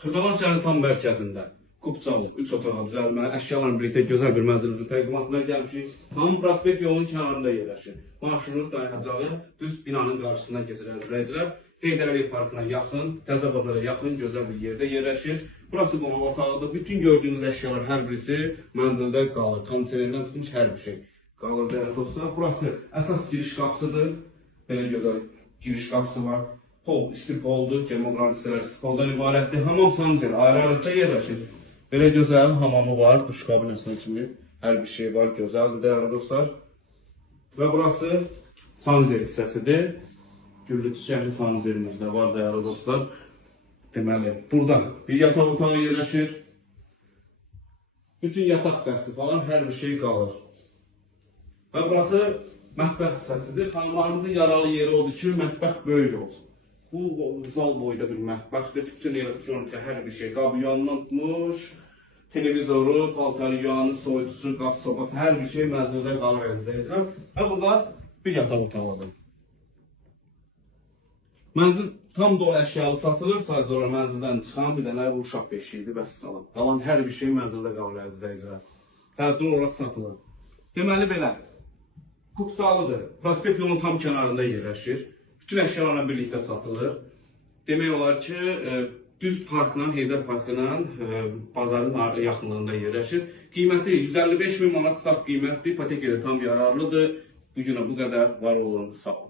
Xırdalan şəhərin tam mərkəzində Kupçalı, 3 otağa düzəlmə, əşyalarla birlikdə gözəl bir mənzilimizin təqdimatına gəlmişik. Tam prospekt yolunun kənarında yerləşir. Marşrut dayanacağı düz binanın qarşısından keçir əzizləyicilər. Heydər Əliyev Parkına yaxın, Təzə Bazara yaxın gözəl bir yerdə yerləşir. Burası qonaq otağıdır. Bütün gördüyünüz əşyalar hər birisi mənzildə qalır. Kondisionerdən tutmuş hər bir şey qalır dəyərli dostlar. Burası əsas giriş qapısıdır. Belə gözəl giriş qapısı var. Pol, isti poldur, termoqran hissələr isti poldan ibarətdir. Hamam sanuzeli ayrı-ayrıqda yerləşir. Belə gözəl hamamı var, duş kabinəsinə kimi hər bir şey var, gözəldir dəyərli dostlar. Və burası sanuzeli hissəsidir. Güllü çiçəkli sanuzelimiz də var dəyərli dostlar. Deməli, burada bir yataq otağı yerləşir. Bütün yataq qəsdi falan hər bir şey qalır. Və burası mətbəx hissəsidir. Xanımlarımızın yaralı yeri odur ki, mətbəx böyük olsun. Bu zal boyda bir mətbəxdir. Bütün elektronika hər bir şey. Qabı yanından tutmuş, televizoru, paltarı yuanı, soyutusu, qaz sobası, hər bir şey mənzildə qalır əzizləyicilər. Və burada bir yataq otağıdır. Mənzil tam dolu əşyalı satılır, sadəcə olaraq mənzildən çıxan bir dənə uşaq beşiyidir, bəs salın. Qalan hər bir şey mənzildə qalır əzizləyicilər. Təcil olaraq satılır. Deməli belə, Kupçalıdır. Prospekt yolunun tam kənarında yerləşir. Bütün əşyalarla birlikdə satılır. Demək olar ki, düz parkla, Heydər Parkının bazarın yaxınlığında yerləşir. Qiyməti 155.000 manat start qiymətdir, ipoteka tam yararlıdır. Bu günə bu qədər, var olun, sağ olun.